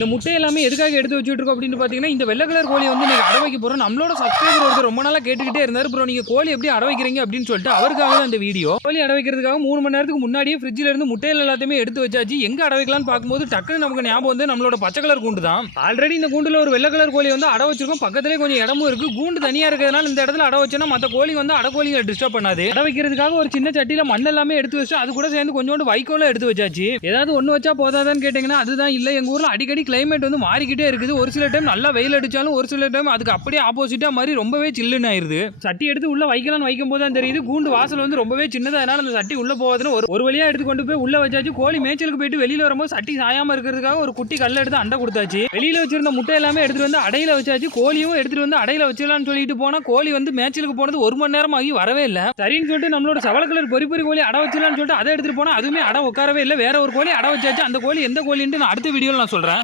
இந்த முட்டை எல்லாமே எதுக்காக எடுத்து வச்சுட்டு இருக்கோம் அப்படின்னு பார்த்தீங்கன்னா, இந்த வெள்ளை கலர் கோழி வந்து நீங்க அடை வைக்க போறோம். நம்மளோட சப்ஸ்கிரைபர் ஒருத்தர் ரொம்ப நாளா கேட்டுக்கிட்டே இருந்தாரு, ப்ரோ நீங்க கோழி எப்படி அடை வைக்கிறீங்க அப்படின்னு சொல்லிட்டு அவருக்காக தான் இந்த வீடியோ. கோழி அடை வைக்கிறதுக்காக 3 மணி நேரத்துக்கு முன்னாடியே ஃப்ரிட்ஜில் இருந்து முட்டைகள் எல்லாத்தையுமே எடுத்து வச்சாச்சு. எங்க அடை வைக்கலாம்னு பார்க்கும்போது டக்குன்னு நமக்கு ஞாபகம் வந்து நம்மளோட பச்சை கலர் கூண்டு தான். ஆல்ரெடி இந்த கூண்டுல ஒரு வெள்ளை கலர் கோழி வந்து அடை வச்சிருக்கோம். பக்கத்திலே கொஞ்சம் இடமும் இருக்கு. கூண்டு தனியா இருக்கிறதுனால இந்த இடத்துல அடை வச்சோன்னா மற்ற கோழி வந்து அடை கோழிகளை டிஸ்டர்ப் பண்ணாது. அடை வைக்கிறதுக்காக ஒரு சின்ன சட்டியில மண் எல்லாமே எடுத்து வச்சு அது கூட சேர்ந்து கொஞ்சோண்டு வைக்கோல எடுத்து வச்சாச்சு. ஏதாவது ஒன்று வச்சா போதாதான்னு கேட்டீங்கன்னா அதுதான் இல்லை. எங்க ஊர்ல அடிக்கடி கிளைமேட் வந்து மாறிக்கிட்டே இருக்குது. ஒரு சில டைம் நல்லா வெயில் அடிச்சாலும் ஒரு சில டைம் அதுக்கு அப்படியே ஆப்போசிட்டா மாதிரி ரொம்பவே சில்லுன்னு ஆயிருது. சட்டி எடுத்து உள்ள வைக்கலாம்னு வைக்கும் போது தான் தெரியுது கூண்டு வாசல் வந்து ரொம்பவே சின்னதா, அதனால அந்த சட்டி உள்ள போகாதுன்னு ஒரு வழியா எடுத்து கொண்டு போய் உள்ள வச்சாச்சு. கோழி மேய்ச்சலுக்கு போயிட்டு வெளியில வரும்போது சட்டி சாயாம இருக்கிறதுக்காக ஒரு குட்டி கல்ல எடுத்து அண்டை கொடுத்தாச்சு. வெளியில வச்சிருந்த முட்டை எல்லாமே எடுத்துட்டு வந்து அடையில வச்சாச்சு. கோழியும் எடுத்துட்டு வந்து அடையில வச்சிடலாம்னு சொல்லிட்டு போனா கோழி வந்து மேய்ச்சலுக்கு போனது 1 மணி நேரம் ஆகி வரவே இல்லை. சரின்னு சொல்லிட்டு நம்மளோட சவள கலர் பொறி கோழி அடை வச்சிடலாம்னு சொல்லிட்டு அதை எடுத்துட்டு போனா அதுவுமே அடை உட்காரவே இல்லை. வேற ஒரு கோழி அடை வச்சாச்சு. அந்த கோழி எந்த கோழின்னு நான் அடுத்த வீடியோல நான் சொல்றேன்.